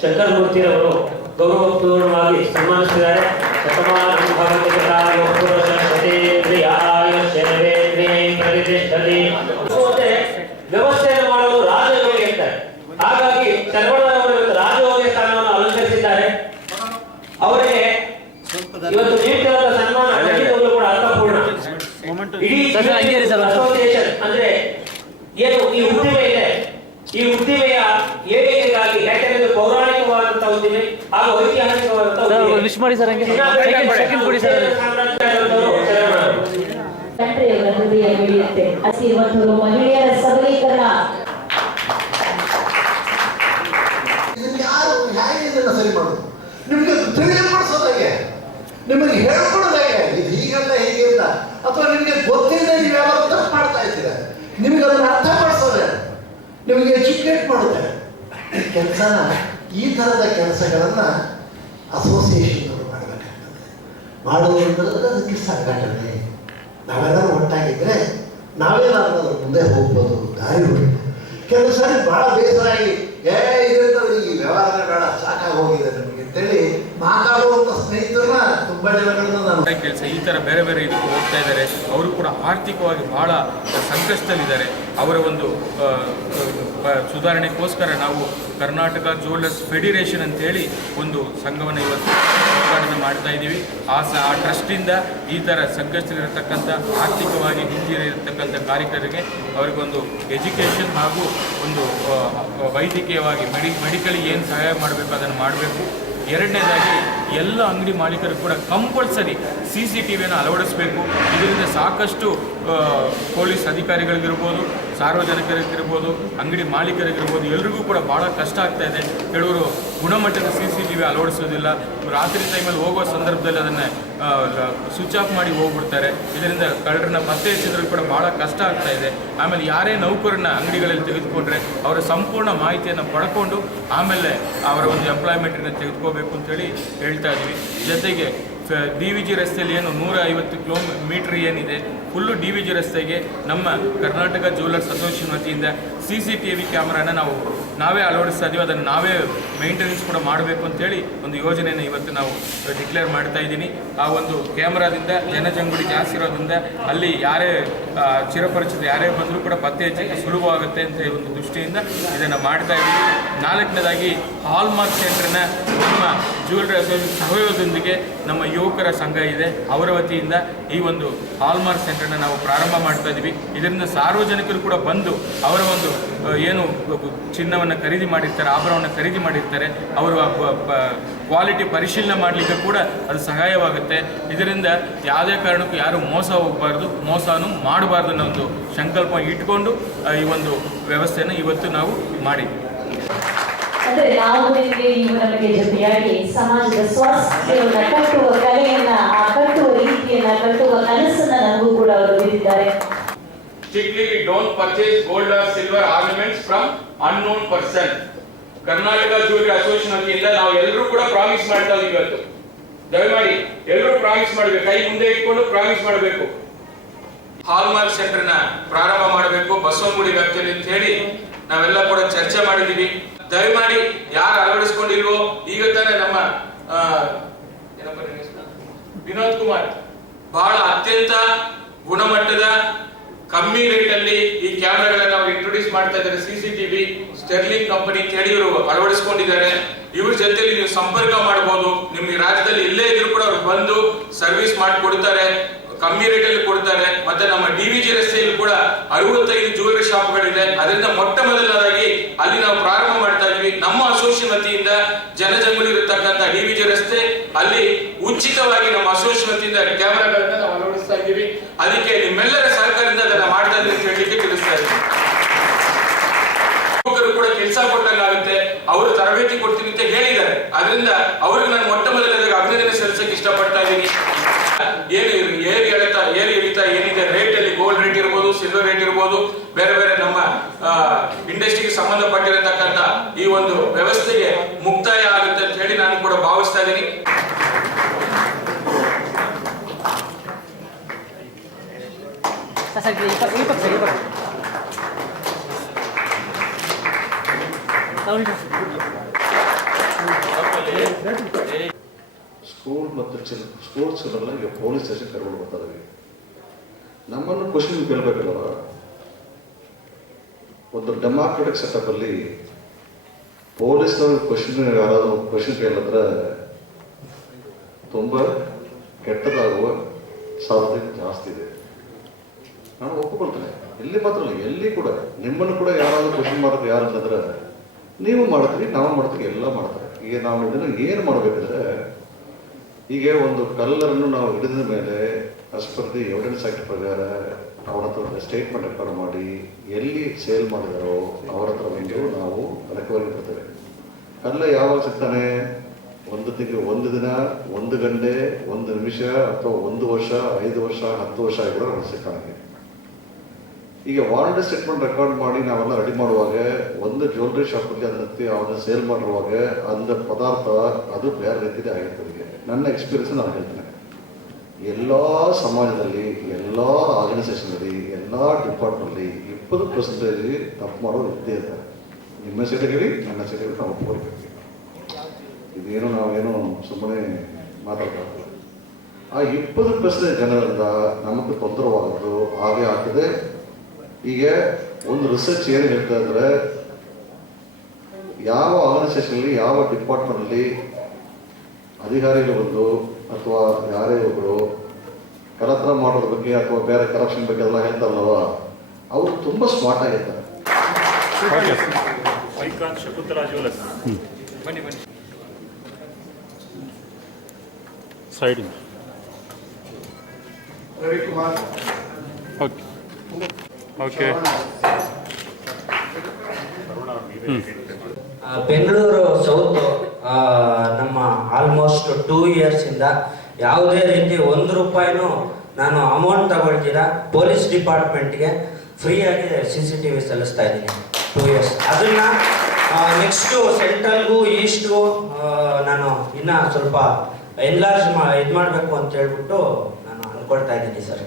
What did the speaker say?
ಶಂಕರಮೂರ್ತಿರವರು ಗೌರವಪೂರ್ಣವಾಗಿ ಸನ್ಮಾನಿಸಿದ್ದಾರೆ. ವ್ಯವಸ್ಥೆಯನ್ನು ಮಾಡಲು ರಾಜಯೋಗಿ ಅಂತಾರೆ. ಹಾಗಾಗಿ ಚನ್ನಬಸವಣ್ಣನವರು ರಾಜಯೋಗಿ ಸ್ಥಾನವನ್ನು ಅಲಂಕರಿಸಿದ್ದಾರೆ. ಅವರಿಗೆ ಇವತ್ತು ನೀಡುತ್ತಿರುವ ಸನ್ಮಾನ ಖಂಡಿತವಾಗಲೂ ಕೂಡ ಅರ್ಥಪೂರ್ಣ. ಇಡೀ ಅಸೋಸಿಯೇಷನ್ ಅಂದ್ರೆ ಏನು ಈ ಉದ್ದಿಮೆ ಇದೆ, ಈ ಉದ್ದಿಮೆಯ ಏಳಿಗೆಗಾಗಿ, ಯಾಕೆಂದ್ರೆ ಪೌರಾಣಿಕವಾದಂತಹ ಉದ್ದಿಮೆ ಹಾಗೂ ಐತಿಹಾಸಿಕವಾದಂತಹ ಹೃದಯ ಮಿಡಿಯುತ್ತೆ. ಹಸಿರುವಂತರು ಮಹಿಳೆಯರ ಸಬಲೀಕರಣ. ಇದನ್ನ ಯಾರು ಹೇಗೆ ಇದನ್ನ ಸರಿ ಮಾಡೋದು? ನಿಮಗೆ ತಿಳಿಯಪಡಿಸೋದಾಗೆ, ನಿಮಗೆ ಹೇಳ್ಕೊಡೋದಾಗೆ ಇದು ಹೀಗಲ್ಲ ಹೀಗೆ ಇಲ್ಲ, ಅಥವಾ ನಿಮಗೆ ಗೊತ್ತಿಲ್ಲದೆ ನೀವು ಯಾವಾಗ ತಪ್ಪು ಮಾಡ್ತಾ ಇದ್ದೀರ, ನಿಮಗೆ ಅದನ್ನು ಅರ್ಥ ಮಾಡಿಸೋದೆ, ನಿಮಗೆ ಎಜುಕೇಟ್ ಮಾಡೋದೆ. ಕೆಲಸನ ಈ ಥರದ ಕೆಲಸಗಳನ್ನ ಅಸೋಸಿಯೇಷನ್ ಮಾಡಬೇಕಾಗ್ತದೆ. ಮಾಡೋದು ಅಂದ್ರೆ ಅದಕ್ಕೆ ಸಂಘಟನೆ. ನಾವೆಲ್ಲರೂ ಒಟ್ಟಾಗಿದ್ರೆ ನಾವೇನಾದ್ರೂ ಅದ್ರ ಮುಂದೆ ಹೋಗ್ಬೋದು, ದಾರಿ ಹೊಡಿಬೋದು. ಕೆಲವು ಸಾರಿ ಭಾಳ ಬೇಸರ ಆಗಿ ಇದಿರ್ತದೆ, ಈ ವ್ಯವಹಾರ ಬೇಡ, ಸಾಕಾಗಿ ಹೋಗಿದೆ ನಮಗೆ ಅಂತೇಳಿ ಮಾತಾಡುವಂಥ ಸ್ನೇಹಿತರನ್ನ ತುಂಬ ಜನಗಳನ್ನ ನಾನು ಕೆಲಸ ಈ ಥರ ಬೇರೆ ಬೇರೆ ಇದಕ್ಕೆ ಹೋಗ್ತಾ ಇದ್ದಾರೆ. ಅವರು ಕೂಡ ಆರ್ಥಿಕವಾಗಿ ಬಹಳ ಸಂಕಷ್ಟದಲ್ಲಿದ್ದಾರೆ. ಅವರ ಒಂದು ಸುಧಾರಣೆಗೋಸ್ಕರ ನಾವು ಕರ್ನಾಟಕ ಜ್ಯುವೆಲ್ಲರ್ಸ್ ಫೆಡರೇಷನ್ ಅಂತೇಳಿ ಒಂದು ಸಂಘವನ್ನು ಇವತ್ತು ಉದ್ಘಾಟನೆ ಮಾಡ್ತಾ ಇದ್ದೀವಿ. ಆ ಟ್ರಸ್ಟಿಂದ ಈ ಥರ ಸಂಕಷ್ಟದಲ್ಲಿರತಕ್ಕಂಥ ಆರ್ಥಿಕವಾಗಿ ಹಿಂದಿರತಕ್ಕಂಥ ಕಾರ್ಮಿಕರಿಗೆ ಅವರಿಗೊಂದು ಎಜುಕೇಷನ್ ಹಾಗೂ ಒಂದು ವೈದ್ಯಕೀಯವಾಗಿ ಮೆಡಿಕಲ್ ಏನು ಸಹಾಯ ಮಾಡಬೇಕು ಅದನ್ನು ಮಾಡಬೇಕು. ಎರಡನೇದಾಗಿ ಎಲ್ಲ ಅಂಗಡಿ ಮಾಲೀಕರು ಕೂಡ ಕಂಪಲ್ಸರಿ CCTVಯನ್ನು ಅಳವಡಿಸಬೇಕು. ಇದರಿಂದ ಸಾಕಷ್ಟು ಪೊಲೀಸ್ ಅಧಿಕಾರಿಗಳಿಗಿರ್ಬೋದು, ಸಾರ್ವಜನಿಕರಿಗಿರ್ಬೋದು, ಅಂಗಡಿ ಮಾಲೀಕರಿಗಿರ್ಬೋದು, ಎಲ್ರಿಗೂ ಕೂಡ ಭಾಳ ಕಷ್ಟ ಆಗ್ತಾ ಇದೆ. ಕೆಲವರು ಗುಣಮಟ್ಟದ CCTV ಅಳವಡಿಸೋದಿಲ್ಲ. ರಾತ್ರಿ ಟೈಮಲ್ಲಿ ಹೋಗುವ ಸಂದರ್ಭದಲ್ಲಿ ಅದನ್ನು ಸ್ವಿಚ್ ಆಫ್ ಮಾಡಿ ಹೋಗ್ಬಿಡ್ತಾರೆ. ಇದರಿಂದ ಕಳ್ಳರನ್ನ ಪತ್ತೆ ಹಚ್ಚಿದ್ರೂ ಕೂಡ ಭಾಳ ಕಷ್ಟ ಆಗ್ತಾ ಇದೆ. ಆಮೇಲೆ ಯಾರೇ ನೌಕರನ್ನ ಅಂಗಡಿಗಳಲ್ಲಿ ತೆಗೆದುಕೊಂಡ್ರೆ ಅವರ ಸಂಪೂರ್ಣ ಮಾಹಿತಿಯನ್ನು ಪಡ್ಕೊಂಡು ಆಮೇಲೆ ಅವರ ಒಂದು ಎಂಪ್ಲಾಯ್ಮೆಂಟನ್ನು ತೆಗೆದುಕೋಬೇಕು ಅಂತೇಳಿ ಹೇಳ್ತಾ ಇದ್ದೀವಿ. ಜೊತೆಗೆ DVG ರಸ್ತೆಯಲ್ಲಿ ಏನು 150 ಕಿಲೋಮೀಟರ್ ಏನಿದೆ, ಫುಲ್ಲು DVG ರಸ್ತೆಗೆ ನಮ್ಮ ಕರ್ನಾಟಕ ಜ್ಯುವೆಲ್ಲರ್ಸ್ ಅಸೋಸಿಯೇಷನ್ ವತಿಯಿಂದ CCTV ಕ್ಯಾಮ್ರಾನ ನಾವೇ ಅಳವಡಿಸ್ತಾ ಇದ್ದೀವಿ. ಅದನ್ನು ನಾವೇ ಮೇಂಟೆನೆನ್ಸ್ ಕೂಡ ಮಾಡಬೇಕು ಅಂತೇಳಿ ಒಂದು ಯೋಜನೆಯನ್ನು ಇವತ್ತು ನಾವು ಡಿಕ್ಲೇರ್ ಮಾಡ್ತಾ ಇದ್ದೀನಿ. ಆ ಒಂದು ಕ್ಯಾಮ್ರಾದಿಂದ ಜನಜಂಗುಳಿ ಜಾಸ್ತಿ ಇರೋದ್ರಿಂದ ಅಲ್ಲಿ ಯಾರೇ ಚಿರಪರಿಚಿತ ಯಾರೇ ಬಂದರೂ ಕೂಡ ಪತ್ತೆ ಹಚ್ಚಕ್ಕೆ ಸುಲಭವಾಗುತ್ತೆ ಅಂತ ಒಂದು ದೃಷ್ಟಿಯಿಂದ ಇದನ್ನು ಮಾಡ್ತಾ ಇದ್ದೀವಿ. ನಾಲ್ಕನೇದಾಗಿ ಹಾಲ್ಮಾರ್ಕ್ ಸೆಂಟರ್ನ ನಮ್ಮ ಜ್ಯುವೆಲ್ಲರಿ ಅಸೋಸಿಯೇಷನ್ ಸಹಯೋಗದೊಂದಿಗೆ ನಮ್ಮ ಯುವಕರ ಸಂಘ ಇದೆ, ಅವರ ವತಿಯಿಂದ ಈ ಒಂದು ಹಾಲ್ಮಾರ್ಕ್ ಸೆಂಟರ್ನ ನಾವು ಪ್ರಾರಂಭ ಮಾಡ್ತಾ ಇದ್ದೀವಿ. ಇದರಿಂದ ಸಾರ್ವಜನಿಕರು ಕೂಡ ಬಂದು ಅವರ ಒಂದು ಏನು ಚಿನ್ನವನ್ನು ಖರೀದಿ ಮಾಡಿರ್ತಾರೆ, ಆಭರಣವನ್ನು ಖರೀದಿ ಮಾಡಿರ್ತಾರೆ, ಅವರು ಕ್ವಾಲಿಟಿ ಪರಿಶೀಲನೆ ಮಾಡಲಿಕ್ಕೆ ಕೂಡ ಅದು ಸಹಾಯವಾಗುತ್ತೆ. ಇದರಿಂದ ಯಾವುದೇ ಕಾರಣಕ್ಕೂ ಯಾರು ಮೋಸ ಹೋಗಬಾರ್ದು, ಮೋಸನೂ ಮಾಡಬಾರ್ದು ಅನ್ನೋ ಒಂದು ಸಂಕಲ್ಪ ಇಟ್ಕೊಂಡು ಈ ಒಂದು ವ್ಯವಸ್ಥೆಯನ್ನು ಇವತ್ತು ನಾವು ಮಾಡಿದ್ವಿ. ಅಂದ್ರೆ ನಾವು ನಿಮಗೆ ನೀವು ನಮಗೆ ಜೊತೆಯಾಗಿ ಸಮಾಜದ ಸ್ವಾಸ್ಥ್ಯವನ್ನು ಕಟ್ಟುವ ಕಲೆಯನ್ನ, ಆ ಕಟ್ಟುವ ರೀತಿಯನ್ನ, ಕಟ್ಟುವ ಕನಸನ್ನ ನಮಗೂ ಕೂಡ ಅವರು ಬಿಟ್ಟಿದ್ದಾರೆ. Strictly we don't purchase gold or silver ornaments from unknown person. Karnataka jewellery association ವತಿಯಿಂದ ನಾವು ಎಲ್ಲರೂ ಕೂಡ ಪ್ರಾಮಿಸ್ ಮಾಡ್ತಾ ಇದ್ದೀವಿ. ಇವತ್ತು ದಯಮಾಡಿ ಎಲ್ಲರೂ ಪ್ರಾಮಿಸ್ ಮಾಡಬೇಕು, ಕೈ ಮುಂದೆ ಇಟ್ಕೊಂಡು ಪ್ರಾಮಿಸ್ ಮಾಡಬೇಕು. ಹಾಲ್ಮಾರ್ಕ್ ಸೆಂಟರ್ನ ಪ್ರಾರಂಭ ಮಾಡಬೇಕು ಬಸವನಗುಡಿ ವ್ಯಾಪ್ತಿಯಲ್ಲಿ ಅಂತ ಹೇಳಿ ನಾವೆಲ್ಲ ಕೂಡ ಚರ್ಚೆ ಮಾಡಿದೀವಿ. ದಯಮಾಡಿ ಯಾರು ಅಳವಡಿಸಿಕೊಂಡಿಲ್ವೋ, ಈಗ ತಾನೇ ನಮ್ಮ ವಿನೋದ್ ಕುಮಾರ್ ಬಹಳ ಅತ್ಯಂತ ಗುಣಮಟ್ಟದ ಕಮ್ಮಿ ರೇಟ್ ಅಲ್ಲಿ ಈ ಕ್ಯಾಮೆರಾಗಳನ್ನ ನಾವು ಇಂಟ್ರೊಡ್ಯೂಸ್ ಮಾಡ್ತಾ ಇದ್ದಾರೆ. CCTV ಸ್ಟೆರ್ಲಿಂಗ್ ಕಂಪನಿ ಅಂತ ಹೇಳಿ ಇವರು ಅಳವಡಿಸಿಕೊಂಡಿದ್ದಾರೆ. ಇವ್ರ ಜೊತೆಲಿ ನೀವು ಸಂಪರ್ಕ ಮಾಡಬಹುದು. ನಿಮ್ಗೆ ರಾಜ್ಯದಲ್ಲಿ ಎಲ್ಲೇ ಇದ್ರೂ ಕೂಡ ಅವ್ರು ಬಂದು ಸರ್ವಿಸ್ ಮಾಡಿ ಕೊಡ್ತಾರೆ, ಕಮ್ಮಿ ರೇಟ್ ಅಲ್ಲಿ ಕೊಡ್ತಾರೆ. ಮತ್ತೆ ನಮ್ಮ DVG ರಸ್ತೆಯಲ್ಲಿ ಕೂಡ 65 ಜ್ಯುವೆಲ್ಲರಿ ಶಾಪ್ಗಳಿದೆ. ಅದರಿಂದ ಮೊಟ್ಟ ಮೊದಲನೇದಾಗಿ ಅಲ್ಲಿ ನಾವು ಪ್ರಾರಂಭ ಮಾಡ್ತಾ ಇದ್ವಿ. ನಮ್ಮ ಅಸೋಸಿಯೇಷನ್ ವತಿಯಿಂದ ಜನಜಂಗುಳಿ ಇರತಕ್ಕಂತ DVG ರಸ್ತೆ ಅಲ್ಲಿ ಉಚಿತವಾಗಿ ನಮ್ಮ ಅಸೋಸಿಯೇಷನ್ ವತಿಯಿಂದ ಕ್ಯಾಮೆರಾಗಳನ್ನ ನಾವು ಅಳವಡಿಸ್ತಾ ಇದ್ದೀವಿ. ಅದಕ್ಕೆ ನಿಮ್ಮೆಲ್ಲರ ಸಹಕಾರದಿಂದ ಅದನ್ನ ಮಾಡ್ತಾ ಇದ್ದೀವಿ ಅಂತ ಹೇಳಲಿಕ್ಕೆ ತಿಳಿಸ್ತಾ ಇದ್ದೀವಿ. ಯುವಕರು ಕೂಡ ಕೆಲಸ ಕೊಟ್ಟಂಗಾಗುತ್ತೆ, ಅವರು ತರಬೇತಿ ಕೊಡ್ತೀನಿ ಅಂತ ಹೇಳಿದ್ದಾರೆ. ಅದರಿಂದ ಅವ್ರಿಗೆ ನಾನು ಮೊಟ್ಟ ಮೊದಲನೇದಾಗಿ ಅಭಿನಂದನೆ ಸಲ್ಲಿಸಕ್ಕೆ ಇಷ್ಟಪಡ್ತಾ ಇದ್ದೀನಿ. ಏರಿ ಎಳಿತಾ ಏನಿದೆ ರೇಟ್ ಅಲ್ಲಿ, ಗೋಲ್ಡ್ ರೇಟ್ ಇರ್ಬೋದು, ಸಿಲ್ವರ್ ರೇಟ್ ಇರ್ಬೋದು, ಬೇರೆ ಬೇರೆ ನಮ್ಮ ಇಂಡಸ್ಟ್ರಿಗೆ ಸಂಬಂಧಪಟ್ಟಿರತಕ್ಕಂತ ಈ ಒಂದು ವ್ಯವಸ್ಥೆಗೆ ಮುಕ್ತಾಯ ಆಗುತ್ತೆ ಅಂತ ಹೇಳಿ ನಾನು ಕೂಡ ಭಾವಿಸ್ತಾ ಇದ್ದೀನಿ. ಸ್ಕೂಲ್ ಮತ್ತು ಸ್ಪೋರ್ಟ್ಸ್ ಎಲ್ಲ ಈಗ ಪೊಲೀಸ್ ಸ್ಟೇಷನ್ ಕರ್ಕೊಂಡು ಬರ್ತಾರೆ. ನಮ್ಮನ್ನು ಕ್ವಶನ್ ಕೇಳಬೇಕಲ್ವ? ಒಂದು ಡೆಮಾಕ್ರೆಟಿಕ್ ಸೆಟಪ್ ಅಲ್ಲಿ ಪೊಲೀಸ್ನವ್ರಿಗೆ ಕ್ವಶನ್ ಯಾರಾದರೂ ಕ್ವಶನ್ ಕೇಳಿದ್ರೆ ತುಂಬ ಕೆಟ್ಟದಾಗುವ ಸಾಧ್ಯತೆ ಜಾಸ್ತಿ ಇದೆ. ನಾನು ಒಪ್ಪಿಕೊಳ್ತೇನೆ. ಇಲ್ಲಿ ಮಾತ್ರ ಅಲ್ಲ, ಎಲ್ಲಿ ಕೂಡ ನಿಮ್ಮನ್ನು ಕೂಡ ಯಾರಾದರೂ ಕ್ವಶನ್ ಮಾಡೋದು ಯಾರು ಅಂತಂದ್ರೆ ನೀವು ಮಾಡ್ತೀರಿ, ನಾವು ಮಾಡ್ತೀವಿ, ಎಲ್ಲ ಮಾಡ್ತಾರೆ. ಈಗ ನಾವು ಇದನ್ನು ಏನು ಮಾಡಬೇಕಂದ್ರೆ, ಈಗ ಒಂದು ಕಲ್ಲರನ್ನು ನಾವು ಹಿಡಿದ ಮೇಲೆ ಅಸ್ಪರ್ಧಿ ಎವಿಡೆನ್ಸ್ ಆಕ್ಟ್ ಪ್ರಕಾರ ಅವರ ಹತ್ರ ಸ್ಟೇಟ್ಮೆಂಟ್ ರೆಕಾರ್ಡ್ ಮಾಡಿ ಎಲ್ಲಿ ಸೇಲ್ ಮಾಡಿದಾರೋ ಅವರ ಹತ್ರ ಬಂದು ನಾವು ರೆಕವರಿ ಕೊಡ್ತೇವೆ. ಕಲ್ಲ ಯಾವಾಗ ಸಿಗ್ತಾನೆ? ಒಂದು ತಿಂಗಳು, ಒಂದು ದಿನ, ಒಂದು ಗಂಟೆ, ಒಂದು ನಿಮಿಷ, ಅಥವಾ 1 ವರ್ಷ, 5 ವರ್ಷ, 10 ವರ್ಷ ಆಗಿರೋ ಸಿಗ್ತಾನೆ. ಈಗ ವಾರಂಟಿ ಸ್ಟೇಟ್ಮೆಂಟ್ ರೆಕಾರ್ಡ್ ಮಾಡಿ ನಾವೆಲ್ಲ ರೆಡಿ ಮಾಡುವಾಗ ಒಂದು ಜ್ಯುವೆಲ್ರಿ ಶಾಪಲ್ಲಿ ಅದನ್ನ ಅವನ್ನ ಸೇಲ್ ಮಾಡಿರುವಾಗ ಅಂದ ಪದಾರ್ಥ ಅದು ಬೇರೆ ರೀತಿಯೇ ಆಗಿರ್ತದೆ. ನನ್ನ ಎಕ್ಸ್ಪೀರಿಯನ್ಸ್ ನಾನು ಹೇಳ್ತೇನೆ. ಎಲ್ಲ ಸಮಾಜದಲ್ಲಿ, ಎಲ್ಲ ಆರ್ಗನೈಸೇಷನಲ್ಲಿ, ಎಲ್ಲ ಡಿಪಾರ್ಟ್ಮೆಂಟಲ್ಲಿ 20% ತಪ್ಪು ಮಾಡೋರು ಇದ್ದೇ ಇರ್ತಾರೆ. ನಿಮ್ಮ ಸೈಡಿಗೆ, ನನ್ನ ಸೈಡಿಗೆ ನಾವು ಒಪ್ಪಿಕೊಳ್ಬೇಕು. ಇದೇನು ನಾವೇನು ಸುಮ್ಮನೆ ಮಾತಾಡ್ಬಾರ್ದು. ಆ 20% ಜನರಿಂದ ನಮಗೆ ತೊಂದರೆವಾಗೋದು ಹಾಗೆ ಆಗ್ತದೆ. ಈಗ ಒಂದು ರಿಸರ್ಚ್ ಏನು ಹೇಳ್ತಾ ಇದ್ರೆ, ಯಾವ ಆರ್ಗನೈಸೇಷನಲ್ಲಿ, ಯಾವ ಡಿಪಾರ್ಟ್ಮೆಂಟಲ್ಲಿ ಅಧಿಕಾರಿಗಳು ಬಂದು ಅಥವಾ ಯಾರೇ ಒಬ್ಬರು ಕಳ್ಳತನ ಮಾಡೋದ್ರ ಬಗ್ಗೆ ಅಥವಾ ಬೇರೆ ಕರಪ್ಷನ್ ಬಗ್ಗೆ ಎಲ್ಲ ಹೇಳ್ತಾರಲ್ವ, ಅವರು ತುಂಬ ಸ್ಮಾರ್ಟ್ ಆಗಿರ್ತಾರೆ. ಬನ್ನಿ ಬನ್ನಿ side. Ravikumar. Okay okay. Bengaluru south ನಮ್ಮ ಆಲ್ಮೋಸ್ಟ್ 2 ಇಯರ್ಸ್ ಇಂದ ಯಾವುದೇ ರೀತಿ 1 ರೂಪಾಯಿನೂ ನಾನು ಅಮೌಂಟ್ ತಗೊಳ್ತೀರಾ ಪೊಲೀಸ್ ಡಿಪಾರ್ಟ್ಮೆಂಟ್ಗೆ ಫ್ರೀಯಾಗಿ CCTV ಸಲ್ಲಿಸ್ತಾ ಇದ್ದೀನಿ 2 ಇಯರ್ಸ್. ಅದನ್ನ ನೆಕ್ಸ್ಟು ಸೆಂಟ್ರಲ್ಗೂ ಈಸ್ಟ್ಗೂ ನಾನು ಇನ್ನ ಸ್ವಲ್ಪ ಎನ್ಲಾರ್ಜ್ ಇದು ಮಾಡಬೇಕು ಅಂತ ಹೇಳ್ಬಿಟ್ಟು ನಾನು ಅನ್ಕೊಳ್ತಾ ಇದ್ದೀನಿ ಸರ್.